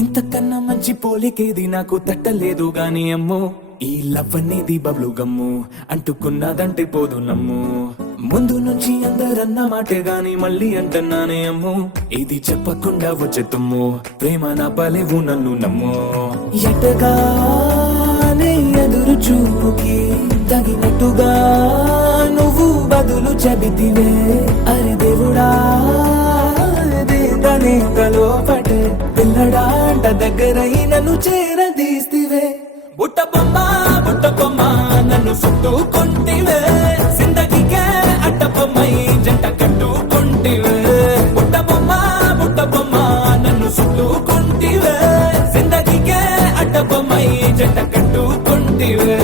ఇంతకన్నా మంచి పోలికేది నాకు తట్టలేదు గాని అమ్మో ఈ లవ్ అనేది బబ్లు గమ్ము అంటుకున్నదంటే పోదు నమ్ము ముందు నుంచి అందరన్న మాటే గాని మళ్ళీ అంటున్నానే అమ్ము ఇది చెప్పకుండా వచ్చే తుమ్ము ప్రేమ నా పలేవు నన్ను నమ్ము ఎటగానే ఎదురు చూపుకి తగినట్టుగా నువ్వు బదులు చెబితివే అరే దేవుడా దేవనేకలో పటే పిల్లడాంట దగ్గరై నన్ను చేరదీస్తివే బుట్ట బొమ్మ నన్ను చుట్టుకుంటివే జిందగీకే అట్ట బొమ్మై జంట కట్టుకుంటివే బుట్ట బొమ్మ నన్ను చుట్టుకుంటివే జిందగీకే అట్ట బొమ్మై జంట కట్టుకుంటివే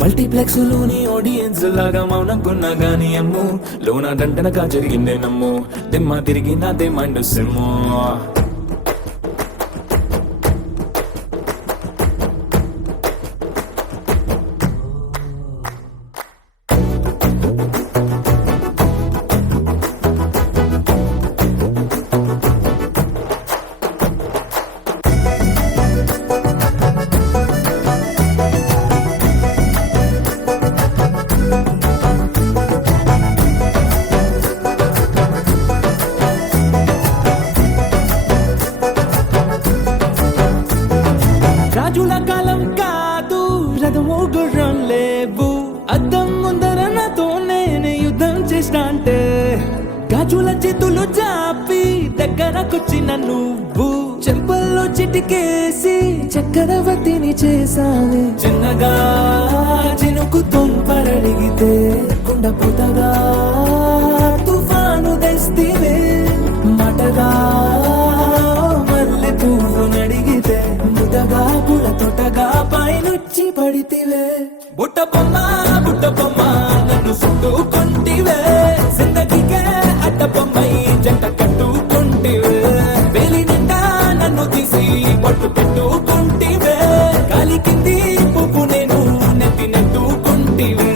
మల్టీప్లెక్స్ లోని ఆడియన్స్ లాగా మౌనంకున్నా గానీ అమ్ము లోన దండనగా జరిగిందే నమ్ము దిమ్మ తిరిగి నాదే మైండ్ సిమ్ము రాజుల కాలం కాదు రథము గుర్రం లేవు అద్దం ముందర నాతో నేను యుద్ధం చేస్తా అంటే గాజుల చేతులు జాపి దగ్గరకొచ్చిన నువ్వు చెంపల్లో చిటికేసి చక్రవర్తిని చేసావే చిన్నగా చినుకు తుంపరడిగితే కుండపోతగా తుఫాను తెస్తివే మటగా మల్లె పువ్వు నడిగితే ముదగా పుల తొటగా పైనుచ్చి పడితివే బుట్ట బొమ్మ నన్ను చుట్టుకుంటివే జిందగీకే అట్ట బొమ్మై జంట కట్టుకుంటివే వేలి నిండా నన్ను తీసి పట్టు పెట్టుకుంటివే గాలి కింది పువ్వు నేను నెత్తి నెట్టుకుంటివే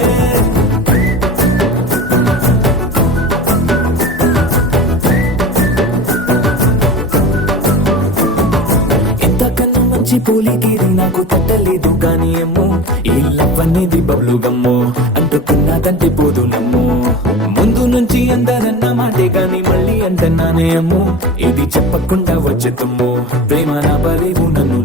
పోలికేది నాకు తట్టలేదు కానీ ఏమో ఈ లవ్ అనేది బబ్లు గమ్ము అంటుకున్నదంటే పోదు నమ్ము ముందు నుంచి అందరన్న మాటే గాని మళ్ళీ అంటున్నానే అమ్ము ఇది చెప్పకుండా వచ్చే తుమ్ము ప్రేమ నా బలేవు నన్ను